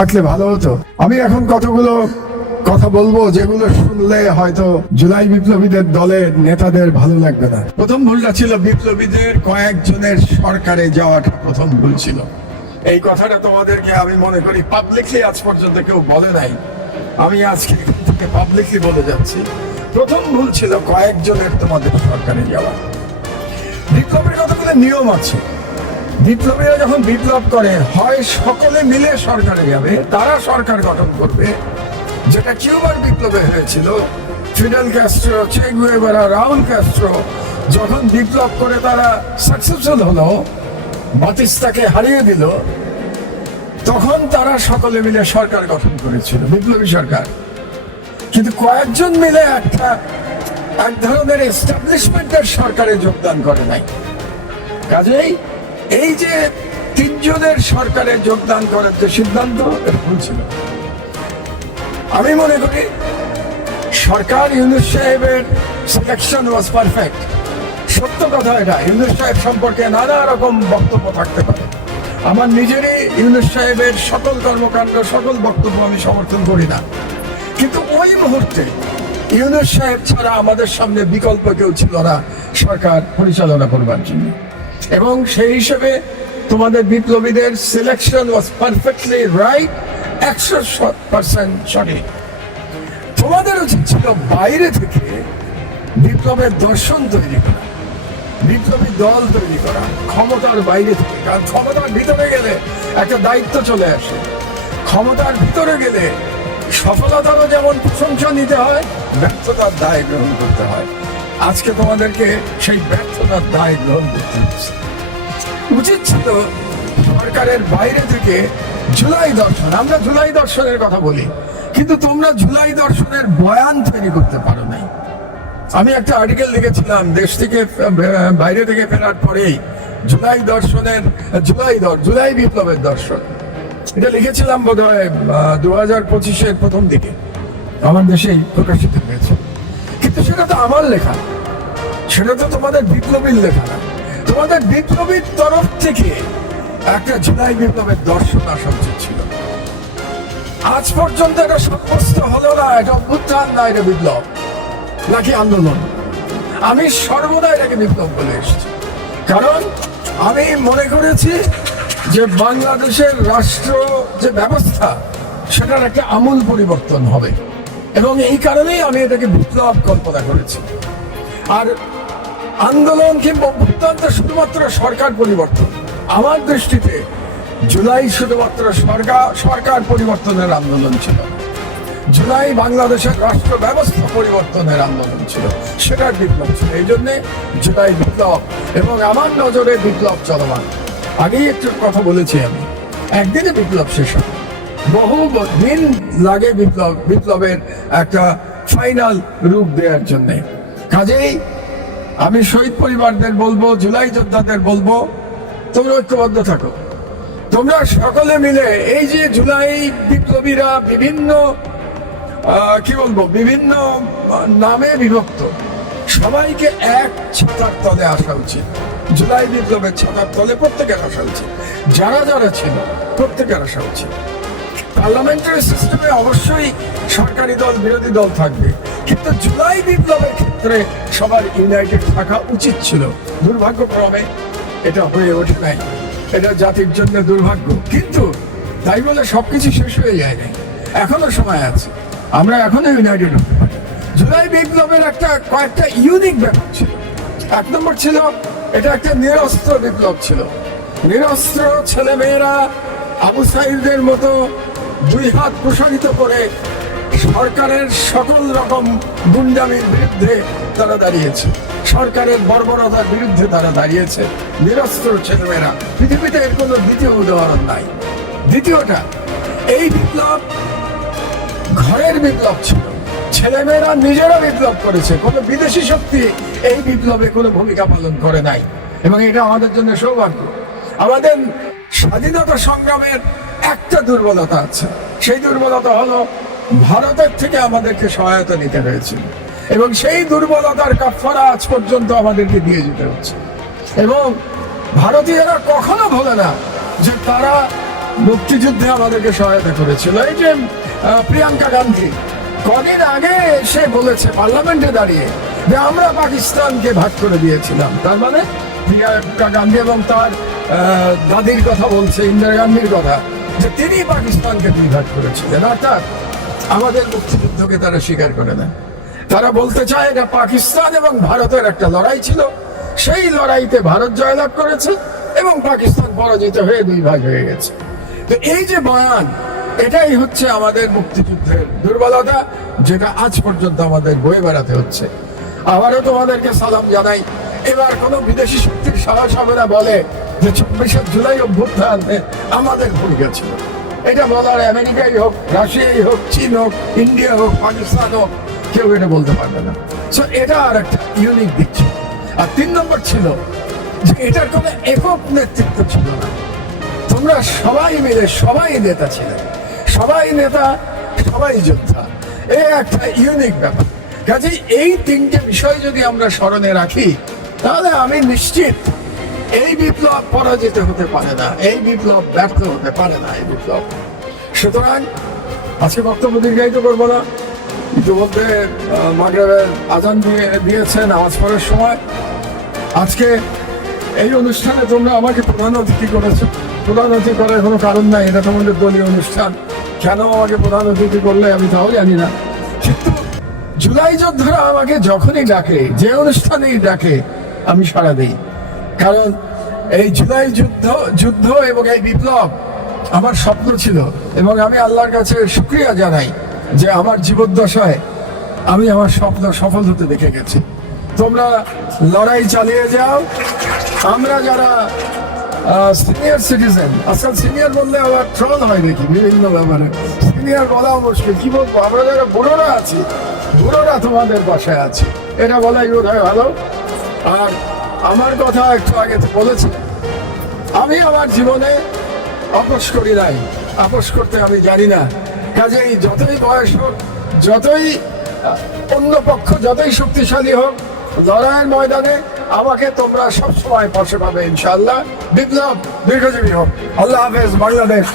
থাকলে ভালো হতো। আমি এখন কতগুলো কথা বলবো যেগুলো শুনলে হয়তো জুলাই বিপ্লবীদের দলের নেতাদের ভালো লাগবে না। প্রথম ভুলটা ছিল বিপ্লবীদের কয়েকজনের সরকারে যাওয়াটা প্রথম ভুল ছিল। এই কথাটা তোমাদেরকে আমি মনে করি পাবলিকলি আজ পর্যন্ত কেউ বলে নাই, আমি আজকে এখান থেকে পাবলিকলি বলে যাচ্ছি। প্রথম ভুল ছিল কয়েকজনের তোমাদের সরকারে যাওয়া। বিপ্লবের কতগুলো নিয়ম আছে। বিপ্লবীরা যখন বিপ্লব করে হয় সকলে মিলে সরকারে যাবে, তারা সরকার গঠন করবে, যেটা কিউবার বিপ্লবে হয়েছিল। ফিডেল ক্যাস্ট্রো, চে গুয়েভারা, রাউল ক্যাস্ট্রো যখন বিপ্লব করে তারা সাকসেসফুল হলো, বাতিস্তাকে হারিয়ে দিল, তখন তারা সকলে মিলে সরকার গঠন করেছিল, বিপ্লবী সরকার। কিন্তু কয়েকজন মিলে এক ধরনের এস্টাবলিশমেন্টের সরকারে যোগদান করে নাই। কাজেই এই যে তিনজনের সরকারে যোগদান করার যে সিদ্ধান্ত, এটা ভুল ছিল। আমি মনে করি সরকার ইউনূস সাহেবের সিলেকশন ওয়াজ পারফেক্ট। সত্য কথা এটা। ইউনূস সাহেব সম্পর্কে নানা রকম বক্তব্য থাকতে পারে। আমার নিজেরই ইউনূস সাহেবের সকল কর্মকাণ্ড, সকল বক্তব্য আমি সমর্থন করি না, কিন্তু ওই মুহূর্তে ইউনূস সাহেব ছাড়া আমাদের সামনে বিকল্প কেউ ছিল না সরকার পরিচালনা করবার জন্য। এবং সেই হিসেবে তোমাদের বিপ্লবীদের সিলেকশন ওয়াজ পারফেক্টলি রাইট, 100% সঠিক। তোমাদের উচিত ছিল বাইরে থেকে বিপ্লবের দর্শন তৈরি করা, বিপ্লবী দল তৈরি করা, ক্ষমতার বাইরে থেকে। কারণ ক্ষমতার ভিতরে গেলে একটা দায়িত্ব চলে আসে। ক্ষমতার ভিতরে গেলে সফলতারও যেমন প্রশংসা নিতে হয়, ব্যর্থতার দায় গ্রহণ করতে হয়। আজকে তোমাদেরকে সেই ব্যর্থতার দায় গ্রহণ করতে হচ্ছে। উচিত ছিল সরকারের বাইরে থেকে জুলাই দর্শন। আমরা জুলাই দর্শনের কথা বলি, কিন্তু তোমরা জুলাই দর্শনের বয়ান তৈরি করতে পারো নাই। আমি একটা আর্টিকেল লিখেছিলাম দেশ থেকে বাইরে থেকে ফেরার পরেই, জুলাই দর্শনের জুলাই বিপ্লবের দর্শন। এটা লিখেছিলাম বোধ হয় 2025-এর প্রথম দিকে, আমার দেশেই প্রকাশিত হয়েছে। কিন্তু সেটা তো আমার লেখা, সেটা তো তোমাদের বিপ্লবীর লেখা না। তোমাদের বিপ্লবীর তরফ থেকে একটা জুলাই বিপ্লবের দর্শন আসা উচিত ছিল। আজ পর্যন্ত এটা সাব্যস্ত হলো না এটা অভ্যুত্থান না, এটা বিপ্লব নাকি আন্দোলন। আমি সর্বদা এটাকে বিপ্লব বলে এসেছি, কারণ আমি মনে করেছি যে বাংলাদেশের রাষ্ট্র যে ব্যবস্থা, সেটার একটা আমূল পরিবর্তন হবে, এবং এই কারণেই আমি এটাকে বিপ্লব কল্পনা করেছি। আর আন্দোলন কিংবা অভ্যুত্থান তো শুধুমাত্র সরকার পরিবর্তন। আমার দৃষ্টিতে জুলাই শুধুমাত্র সরকার পরিবর্তনের আন্দোলন ছিল। জুলাই বাংলাদেশের রাষ্ট্র ব্যবস্থা পরিবর্তনের আন্দোলন ছিল, সেটার বিপ্লব ছিল। এই জন্যে জুলাই বিপ্লব, এবং আমার নজরে বিপ্লব চলমান। আগেই একটু কথা বলেছি আমি, একদিনে বিপ্লব শেষ হয়, বহু দিন লাগে বিপ্লবের একটা ফাইনাল রূপ দেওয়ার জন্যে। কাজেই আমি শহীদ পরিবারদের বলবো, জুলাই যোদ্ধাদের বলবো, তোমরা ঐক্যবদ্ধ থাকো। তোমরা সকলে মিলে এই যে জুলাই বিপ্লবীরা বিভিন্ন বিভিন্ন নামে বিভক্ত, সবাইকে এক ছাতার তলে আসা উচিত। জুলাই বিপ্লবের ছাতার তলে প্রত্যেকের আসা উচিত। যারা যারা ছিল প্রত্যেকের আসা উচিত। পার্লামেন্টারি সিস্টেমে অবশ্যই সরকারি দল বিরোধী দল থাকবে, কিন্তু জুলাই বিপ্লবের ক্ষেত্রে সবার ইউনাইটেড থাকা উচিত ছিল। দুর্ভাগ্যক্রমে এটা হয়ে ওঠে নাই, এটা জাতির জন্য দুর্ভাগ্য। কিন্তু তাই বলে সবকিছু শেষ হয়ে যায় নাই, এখনো সময় আছে, আমরা এখনো ইউনাইটেড হতে পারি। জুলাই বিপ্লবের কয়েকটা ইউনিক ব্যাপার ছিল। এক নম্বর ছিল, এটা একটা নিরস্ত্র বিপ্লব ছিল। নিরস্ত্র ছেলেমেয়েরা আবু সাঈদের মতো দুই হাত প্রসারিত করে সরকারের সকল রকম গুন্ডামির বিরুদ্ধে তারা দাঁড়িয়েছে, সরকারের বর্বরতার বিরুদ্ধে তারা দাঁড়িয়েছে। নিরস্ত্র ছেলেমেয়েরা, পৃথিবীতে এর কোনো দ্বিতীয় উদাহরণ নাই। দ্বিতীয়টা, এই বিপ্লব ঘরের বিপ্লব ছিল। ছেলেমেয়েরা নিজেরা বিপ্লব করেছে, কোনো বিদেশি শক্তি এই বিপ্লবে কোনো ভূমিকা পালন করে নাই। এবং এটা আমাদের জন্য সৌভাগ্য। আমাদের স্বাধীনতা সংগ্রামের একটা দুর্বলতা আছে, সেই দুর্বলতা হলো ভারতের থেকে আমাদেরকে সহায়তা নিতে হয়েছিল, এবং সেই দুর্বলতার কাফারা আজ পর্যন্ত আমাদেরকে দিয়ে যেতে হচ্ছে। এবং ভারতীয়রা কখনো ভোলে না যে তারা মুক্তিযুদ্ধে আমাদেরকে সহায়তা করেছিল। এই যে প্রিয়াঙ্কা গান্ধী কদিন আগে এসে বলেছে পার্লামেন্টে দাঁড়িয়ে যে আমরা পাকিস্তানকে ভাগ করে দিয়েছিলাম। তার মানে প্রিয়াঙ্কা গান্ধী এবং তার দাদির কথা বলছে, ইন্দিরা গান্ধীর কথা, যে তিনি পাকিস্তানকে দুই ভাগ করেছিলেন। অর্থাৎ আমাদের মুক্তিযুদ্ধকে তারা স্বীকার করে নেয়। তারা বলতে চায় এটা পাকিস্তান এবং ভারতের একটা লড়াই ছিল, সেই লড়াইতে ভারত জয়লাভ করেছে এবং পাকিস্তান পরাজিত হয়ে দুই ভাগ হয়ে গেছে। তো এই যে বয়ান, এটাই হচ্ছে আমাদের মুক্তিযুদ্ধের দুর্বলতা, যেটা আজ পর্যন্ত আমাদের বয়ে বেড়াতে হচ্ছে। আবারও তোমাদেরকে সালাম জানাই। এবার কোনো বিদেশি শক্তির সাহস হবে না বলে যে 24শে জুলাই অভ্যুত্থানে আমাদের ভূমিকা ছিল। এটা বলার আমেরিকাই হোক, রাশিয়াই হোক, চীন হোক, ইন্ডিয়া হোক, পাকিস্তান হোক, কেউ এটা বলতে পারবে না। সো এটা আর একটা ইউনিক দিক ছিল। আর 3 নম্বর ছিল যে এটার কোনো একক নেতৃত্ব ছিল না। তোমরা সবাই মিলে, সবাই নেতা ছিলেন, সবাই নেতা, সবাই যোদ্ধা। এই একটা ইউনিক ব্যাপার। কাজেই এই 3টে বিষয় যদি আমরা স্মরণে রাখি, তাহলে আমি নিশ্চিত এই বিপ্লব পরাজিত হতে পারে না, এই বিপ্লব ব্যর্থ হতে পারে না, এই বিপ্লব। সুতরাং আজকে বক্তব্য দীর্ঘায়িত করবো না। ইতিমধ্যে মাগরিবের আজান দিয়েছেন, নামাজ পড়ার সময়। আজকে এই অনুষ্ঠানে তোমরা আমাকে প্রধান অতিথি করেছো। প্রধান অতিথি করার কোনো কারণ নাই, এটা তোমাদের দলীয় অনুষ্ঠান। কেন আমাকে প্রধান অতিথি করলে আমি তাও জানি না। কিন্তু জুলাই যোদ্ধারা আমাকে যখনই ডাকে, যে অনুষ্ঠানেই ডাকে, আমি সাড়া দিই। কারণ এই জুলাই যুদ্ধ এবং এই বিপ্লব আমার স্বপ্ন ছিল, এবং আমি আল্লাহর কাছে শুকরিয়া জানাই যে আমার জীবদ্দশায় আমি আমার স্বপ্ন সফল হতে দেখে গেছি। তোমরা লড়াই চালিয়ে যাও। আমরা যারা সিনিয়র সিটিজেন, আজকাল সিনিয়র বললে আবার ট্রল হয় নাকি বিভিন্ন ব্যাপারে, সিনিয়র বলাও মুশকিল। কি বলবো, আমরা যারা বুড়োরা আছি, বুড়োরা তোমাদের বাসায় আছে, এটা বলাই বোধ হয় ভালো। আর আমার কথা একটু আগে তো বলেছি, আমি আমার জীবনে আপোষ করি নাই, আপোষ করতে আমি জানি না। কাজেই যতই বয়স হোক, যতই অন্য পক্ষ যতই শক্তিশালী হোক, লড়াইয়ের ময়দানে আমাকে তোমরা সবসময় পাশে পাবে ইনশাআল্লাহ। বিপ্লব দীর্ঘজীবী হোক। আল্লাহ হাফেজ। বাংলাদেশ।